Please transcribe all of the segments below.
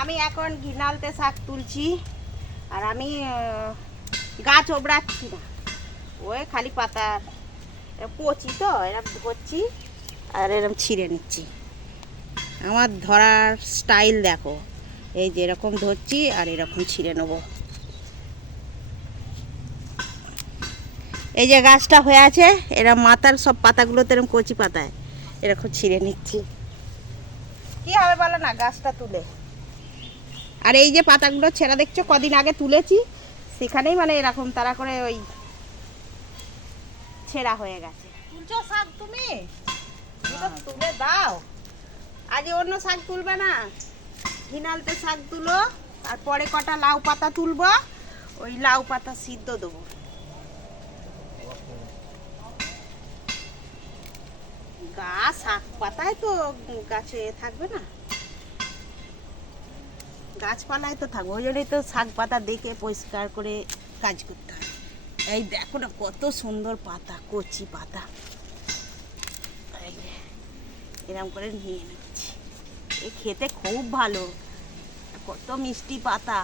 আমি এখন ঘিনালতে শাক তুলছি আর আমি গাছ ওবড়াচ্ছি না, ওই খালি পাতা কচি তো এরকম ধরছি আর এরকম ছিঁড়ে নিচ্ছি। আমার ধরার স্টাইল দেখো, এই যে এরকম ধরছি আর এরকম ছিঁড়ে নেবো। এই যে গাছটা হয়ে আছে, এরা মাথার সব পাতাগুলোতে এরকম কচি পাতায় এরকম ছিঁড়ে নিচ্ছি। কি হবে বলো না গাছটা তুলে? আর এই যে পাতাগুলো ছেঁড়া দেখছো, কদিন আগে তুলেছি, সেখানেই মানে এরকম তারা করে ওই ছেঁড়া হয়ে গেছে। তুলছো শাক তুমি? তুলে দাও। আজ অন্য শাক তুলবে না, ঘিনালতে শাক তুলো আর পরে কটা লাউ পাতা তুলবো, ওই লাউ পাতা সিদ্ধ দেবো। গাছ শাক পাতায় তো গাছে থাকবে না, গাছপালায় তো থাকবে, ওই জন্যই তো শাক পাতা দেখে পরিষ্কার করে কাজ করতে হয়। এই দেখো না কত সুন্দর পাতা, কচি পাতা, এরকম করে নিয়ে নিচ্ছি। এ খেতে খুব ভালো, কত মিষ্টি পাতা।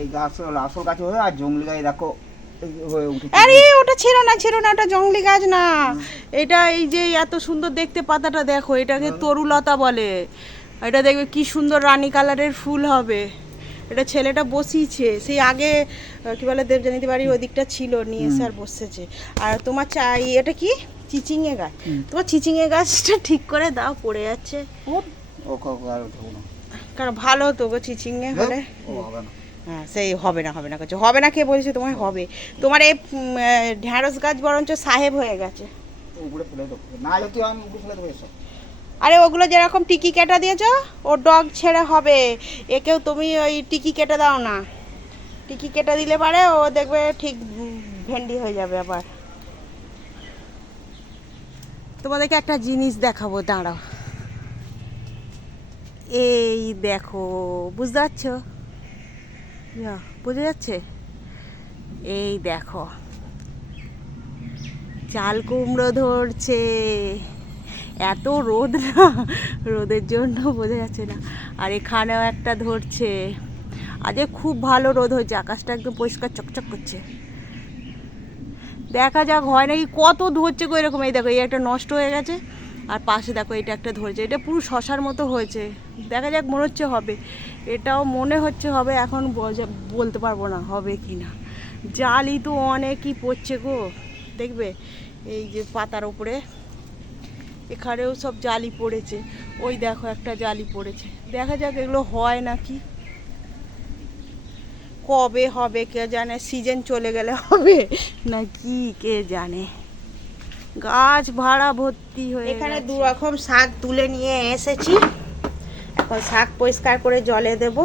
এই গাছ হলো আসল গাছ হয়ে, আর জঙ্গলি গাছ দেখো হয়ে উঠেছে। আরে ওটা ছিল না ওটা জংলি গাছ না, এটা এই যে এত সুন্দর দেখতে পাতাটা দেখো, এটাকে তরুলতা বলে। এটা দেখবে কি সুন্দর রানী কালারের ফুল হবে। এটা ছেলেটা বসিয়েছে, সেই আগে কি বলে দেবজানীতি বাড়ির ওই দিকটা ছিল, নিয়ে এসে আর বসেছে। আর তোমার চাই এটা কি চিচিঙে গাছ, তোমার চিচিঙে গাছটা ঠিক করে দাও, পড়ে যাচ্ছে। কারণ ভালো তো গো চিচিঙে হলে। হ্যাঁ সেই হবে না করছে, হবে না কে বলছে তোমায় হবে? তোমার এই ঢ্যাঁড়স গাছ বরঞ্চ সাহেব হয়ে গেছে। আরে ওগুলো যেরকম টিকি কেটে দিয়েছো, ও ডগ ছেড়ে হবে, একেও তুমি ওই টিকি কেটে দাও না, টিকি কেটে দিলে পারে ও দেখবে ঠিক ভেন্ডি হয়ে যাবে। আবার তোমাদেরকে একটা জিনিস দেখাবো, দাঁড়াও। এই দেখো, বুঝতে পারছো? বুঝে যাচ্ছে? এই দেখো চাল কুমড়ো ধরছে, এত রোদ না, রোদের জন্য বোঝা যাচ্ছে না। আর এখানেও একটা ধরছে, আজকে খুব ভালো রোদ হয়েছে, আকাশটা একদম পরিষ্কার চকচক করছে। দেখা যাক হয় নাকি, কত ধরছে গো এরকম। এই দেখো এই একটা নষ্ট হয়ে গেছে, আর পাশে দেখো এটা একটা ধরেছে, এটা পুরো শশার মতো হয়েছে। দেখা যাক, মনে হচ্ছে হবে, এটাও মনে হচ্ছে হবে, এখন বলতে পারবো না হবে কি না। জালি তো অনেকই পড়ছে গো, দেখবে এই যে পাতার উপরে এখানেও সব জালি পড়েছে, ওই দেখো একটা জালি পড়েছে। দেখা যাক এগুলো হয় নাকি, কবে হবে কে জানে, সিজন চলে গেলে হবে না কি কে জানে। গাছ ভাড়া ভর্তি হয়ে এখানে দু রকম শাক তুলে নিয়ে এসেছি, এখন শাক পরিষ্কার করে জলে দেব।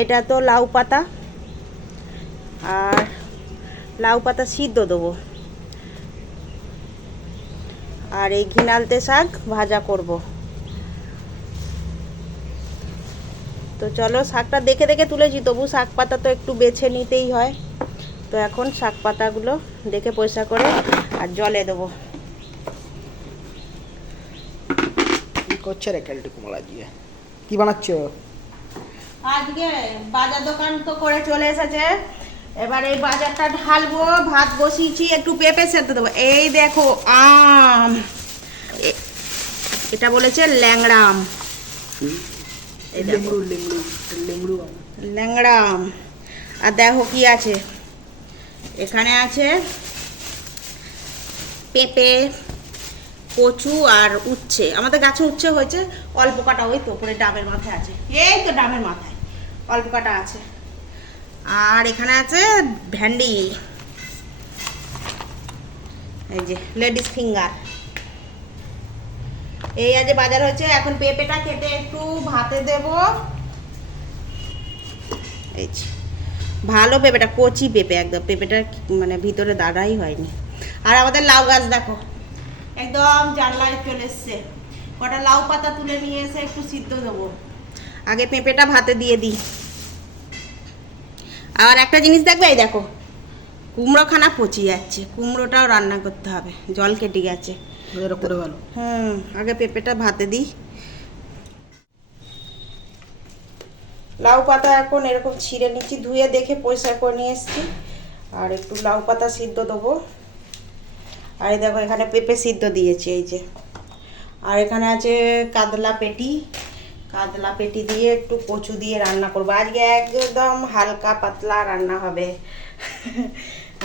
এটা তো লাউ পাতা, আর লাউ পাতা সিদ্ধ দেবো, আর এই ঘিনালতে শাক ভাজা করব। তো চলো, শাকটা দেখে দেখে তুলেছি, তবু শাক পাতা তো একটু বেছে নিতেই হয়। তো এখন শাক পাতাগুলো দেখে পরিষ্কার করে আর জলে দেবো। কি করছে রে ক্যালটি কুমলা দিয়ে? কি বানাচ্ছ? আজকে বাজার দোকান তো করে চলে এসেছে, এবার এই বাজারটা ঢালবো। ভাত বসিয়েছি, একটু পেঁপে সেদ্ধ দেবো। এই দেখো আম, এটা বলেছে ল্যাংড়া আম, ল্যাংড়া আম। আর দেখো কি আছে এখানে, আছে পেঁপে, কচু আর উচ্ছে। আমাদের গাছে উচ্ছে হয়েছে অল্প কাটা, ওই তো উপরে ডাবের মাথায় আছে, এই তো ডাবের মাথায় অল্প কাটা আছে। আর এখানে আছে ভেন্ডি, এই যে লেডিস ফিঙ্গার। এই আজ বাজার হয়েছে। এখন পেঁপেটা কেটে একটু ভাতে দেব। এই যে ভালো পেঁপেটা, কচি পেঁপে একদম, পেঁপেটা মানে ভিতরে দাঁড়াই হয়নি। আর আমাদের লাউ গাছ দেখো একদম জানলায় চলে এসছে। কটা লাউ পাতা তুলে নিয়ে এসে একটু সিদ্ধ দেবো, আগে পেঁপেটা ভাতে দিয়ে দিই। আর একটা জিনিস দেখবে, এই দেখো কুমড়োখানা পচে যাচ্ছে, কুমড়োটাও রান্না করতে হবে, জল কেটে গেছে। এটা করে ভালো। আগে পেঁপেটা ভাতে দিই। লাউ পাতা এখন এরকম ছিঁড়ে নিচ্ছি, ধুয়ে দেখে পরিষ্কার করে নিয়ে এসেছি। আর একটু লাউ পাতা সিদ্ধ দেবো। আর এই দেখো এখানে পেঁপে সিদ্ধ দিয়েছি, এই যে। আর এখানে আছে কাতলা পেটি, কাতলা পেটি দিয়ে একটু কচু দিয়ে রান্না করবো আজকে। একদম হালকা পাতলা রান্না হবে।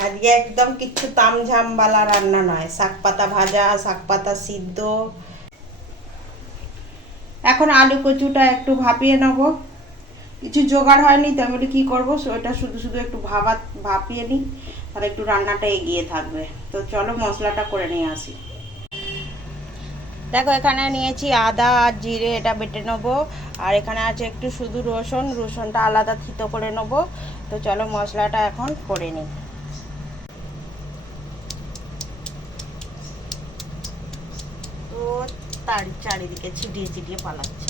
আজকে একদম কিচ্ছু তামঝামওয়ালা রান্না নয়, শাক পাতা ভাজা, শাক পাতা সিদ্ধ। এখন আলু কচুটা একটু ভাপিয়ে নেবো, কিছু জোগাড় হয়নি তো আমি বলি কী করবো, ওইটা শুধু শুধু একটু ভাপিয়ে নিই, তাহলে একটু রান্নাটা এগিয়ে থাকবে। তো চলো মশলাটা করে নিয়ে আসি। দেখো এখানে নিয়েছি আদা আর জিরে, এটা বেটে নেবো। আর এখানে আছে একটু শুধু রসুন, রসুনটা আলাদা থিতো করে নেবো। তো চলো মশলাটা এখন করে নিই। তো তার চারিদিকে ছিটিয়ে ছিটিয়ে পালাচ্ছে।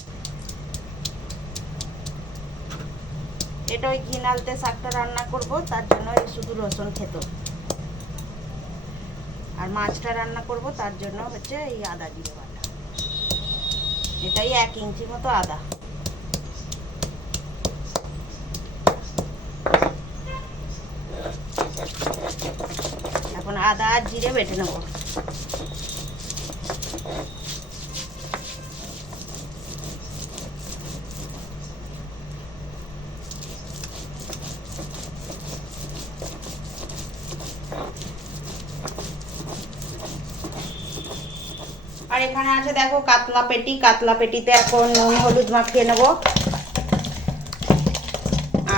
এটা ওই ঘি নালতে শাকটা রান্না করব, তার জন্য শুধু রসুন খেতো। আর মাছটা রান্না করব, তার জন্য হচ্ছে এই আদা জিরে বাটা। এটাই 1 ইঞ্চি মতো আদা। এখন আদা আর জিরে বেটে নেব। আর এখানে আছে দেখো কাতলা পেটি, কাতলা পেটিতে এখন নুন হলুদ মাখিয়ে নেব।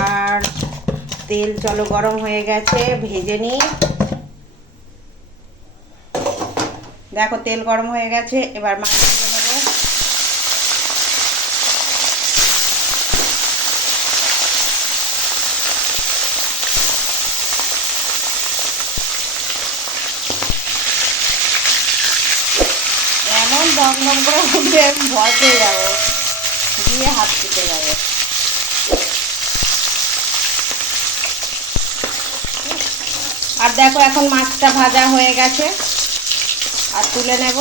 আর তেল চলো গরম হয়ে গেছে, ভেজে নিই। দেখো তেল গরম হয়ে গেছে, এবার মাছ ভেজে নেব। এমন দম দম করে উঠবে, আমি ভয় পেয়ে যাবো, দিয়ে হাত কেটে যাবে। আর দেখো এখন মাছটা ভাজা হয়ে গেছে, আর তুলে নেব।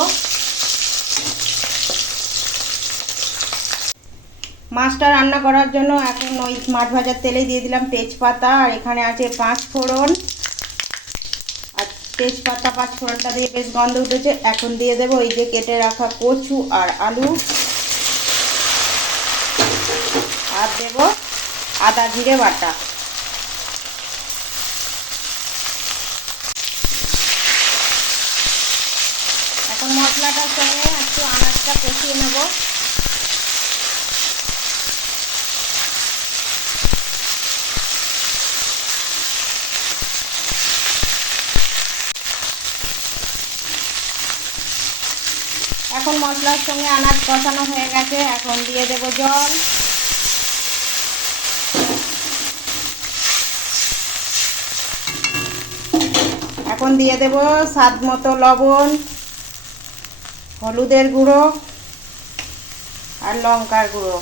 মাছটা রান্না করার জন্য এখন ওই মাছ ভাজার তেলেই দিয়ে দিলাম তেজপাতা, আর এখানে আছে 5 ফোড়ন। আর তেজপাতা 5 ফোড়নটা দিয়ে বেশ গন্ধ উঠেছে। এখন দিয়ে দেবো এই যে কেটে রাখা কচু আর আলু, আর দেব আদা জিরে বাটা। এখন মশলাটার সঙ্গে একটু আনাজটা কষিয়ে নেব। এখন মশলার সঙ্গে আনাজ কষানো হয়ে গেছে, এখন দিয়ে দেব জল। এখন দিয়ে দেব স্বাদ মতো লবণ, হলুদের গুঁড়ো আর লঙ্কার গুঁড়ো।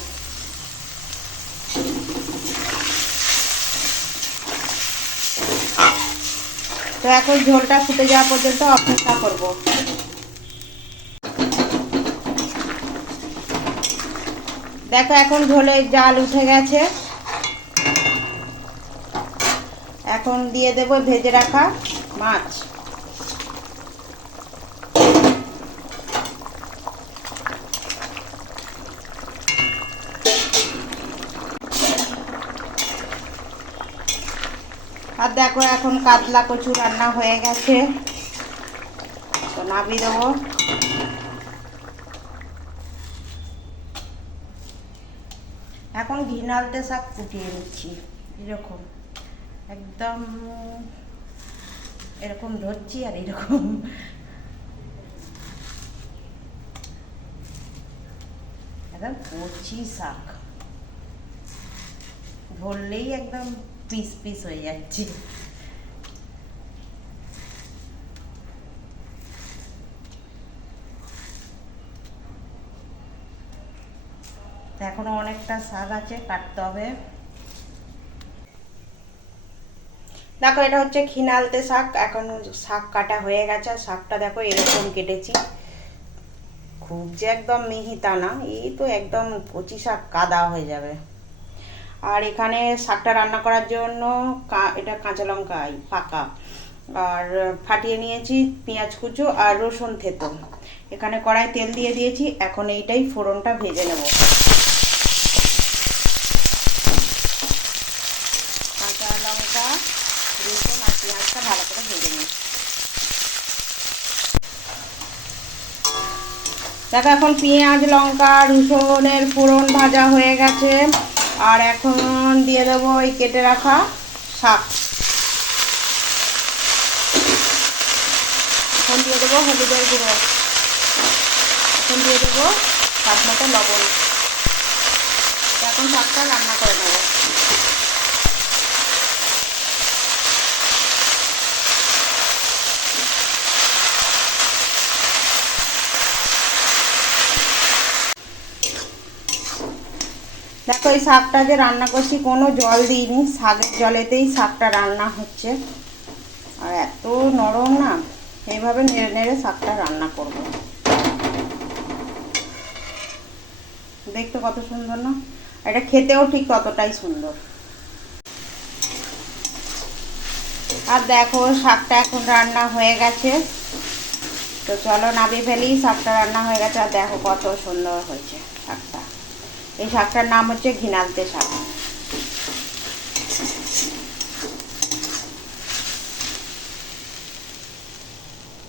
তো এখন ঝোলটা ফুটে যাওয়া পর্যন্ত অপেক্ষা করব। দেখো এখন ঝোলের জাল উঠে গেছে, এখন দিয়ে দেব ভেজে রাখা মাছ। আর দেখো এখন কাতলা কচু রান্না হয়ে গেছে, তো নামিয়ে দেবো। এখন ঘি নালতে শাক ফুটিয়ে নিচ্ছি, এরকম একদম এরকম ধরছি, আর এরকম একদম কচি শাক, ধরলেই একদম পিস পিস হয়ে যাচ্ছে। এখনো অনেকটা শাক আছে, কাটতে হবে। দেখো এটা হচ্ছে খিনালতে শাক, এখন শাক কাটা হয়ে গেছে। আর শাকটা দেখো এরকম কেটেছি, খুব যে একদম মিহি তা না, এই তো একদম কচি শাক কাদা হয়ে যাবে। আর এখানে শাকটা রান্না করার জন্য এটা কাঁচা লঙ্কা পাকা, আর ফাটিয়ে নিয়েছি পেঁয়াজ কুচো আর রসুন থেতো। এখানে কড়াই তেল দিয়ে দিয়েছি, এখন এইটাই ফোড়নটা ভেজে নেব। কাঁচা লঙ্কা, রসুন আর পেঁয়াজটা ভালো করে ভেজে নিই। দেখো এখন পেঁয়াজ লঙ্কা রসুনের ফোড়ন ভাজা হয়ে গেছে, আর এখন দিয়ে দেবো এই কেটে রাখা শাক। এখন দিয়ে দেবো হলুদের গুঁড়ো, এখন দিয়ে দেবো স্বাদ মতো লবণ। এখন শাকটা রান্না করে নেব। দেখো এই শাকটা যে রান্না করছি কোনো জল দিইনি, শাকের জলেতেই শাকটা রান্না হচ্ছে। আর এত নরম না, এইভাবে নেড়ে নেড়ে শাকটা রান্না করব। দেখতে কত সুন্দর না, এটা খেতেও ঠিক ততটাই সুন্দর। আর দেখো শাকটা এখন রান্না হয়ে গেছে, তো চলো নামিয়ে ফেলি। শাকটা রান্না হয়ে গেছে, আর দেখো কত সুন্দর হয়েছে শাকটা। এই শাকটার নাম হচ্ছে ঘিনালতে শাক।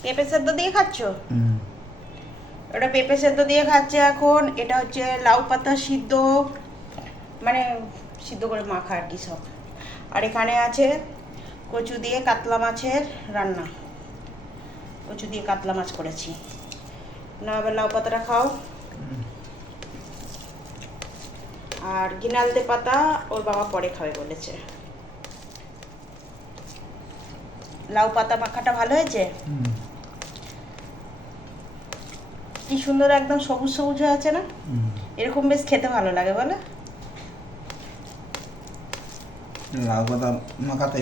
পেঁপে সেদ্ধ দিয়ে খাচ্ছ? ওটা পেঁপে সেদ্ধ দিয়ে খাচ্ছে এখন। এটা হচ্ছে লাউ পাতা সিদ্ধ, মানে সিদ্ধ করে মাখা আর কি সব। আর এখানে আছে কচু দিয়ে কাতলা মাছের রান্না, কচু দিয়ে কাতলা মাছ করেছি। না এবার লাউ পাতাটা খাও। আর ঘিনালতে পাতা ওর বাবা পরে খাবে বলেছে। লাউ পাতা মাখাটা ভালো হয়েছে, কি সুন্দর একদম সবুজ সবুজ হয়ে আছে না? এরকম বেশ খেতে ভালো লাগে বলে। লাউ পাতা মাখাতে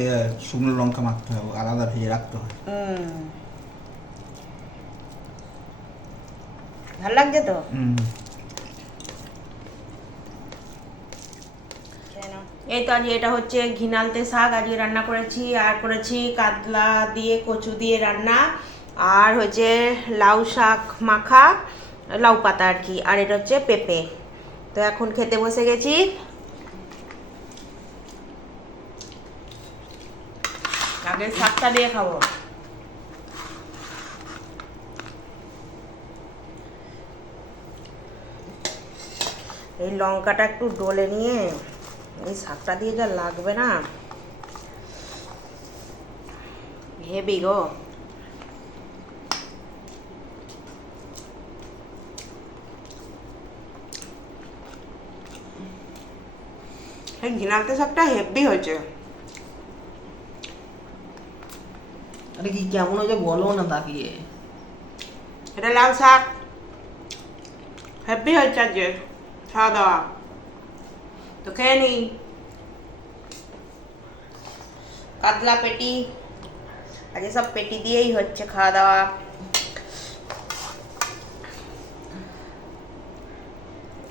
শুকনো লঙ্কা মাখতে হবে, আলাদা ভেজে রাখতে হয়। ভালো লাগছে তো? এই তো আজকে এটা হচ্ছে ঘিনালতে শাক আজকে রান্না করেছি, আর করেছি কাতলা দিয়ে কচু দিয়ে রান্না, আর হচ্ছে লাউ শাক মাখা, লাউ পাতা আর কি, আর এটা হচ্ছে পেঁপে। তো এখন খেতে বসে গেছি। আগে শাকটা দিয়ে খাবো। এই লঙ্কাটা একটু ডলে নিয়ে এই শাকটা দিয়ে যা লাগবে না, হেভি গো। এই ঘিনালতে শাকটা হেভি হয়েছে। আরে কি কেমন হয়েছে বলো না তাকিয়ে। এটা লাল শাক, হেভি হয়েছে আজকে খাওয়া দাওয়া। তো খেয়ে নি। কাতলা পেটি, আজকে সব পেটি দিয়েই হচ্ছে খাওয়া দাওয়া।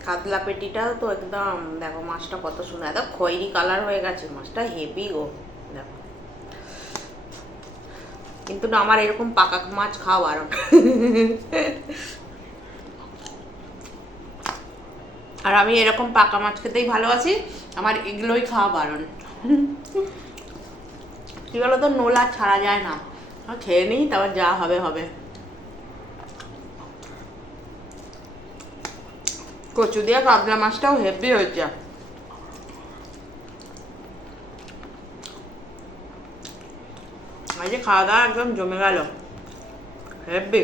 কাতলা পেটিটাও তো একদম দেখো, মাছটা কত সুন্দর, একদম খয়েরি কালার হয়ে গেছে মাছটা, হেভি গো দেখো। কিন্তু না আমার এরকম পাকা মাছ খাওয়া বারণ। আর আমি এরকম পাকা মাছ খেতেই ভালোবাসি, আমার এগুলোই খাওয়া বারণ। কি বলো তো, নোলা ছাড়া যায় না, খেয়ে নিই তারপর যা হবে হবে। কচু দিয়ে কাতলা মাছটাও হেভি হয়েছে। আজকে খাওয়া দাওয়া একদম জমে গেল, হেভি।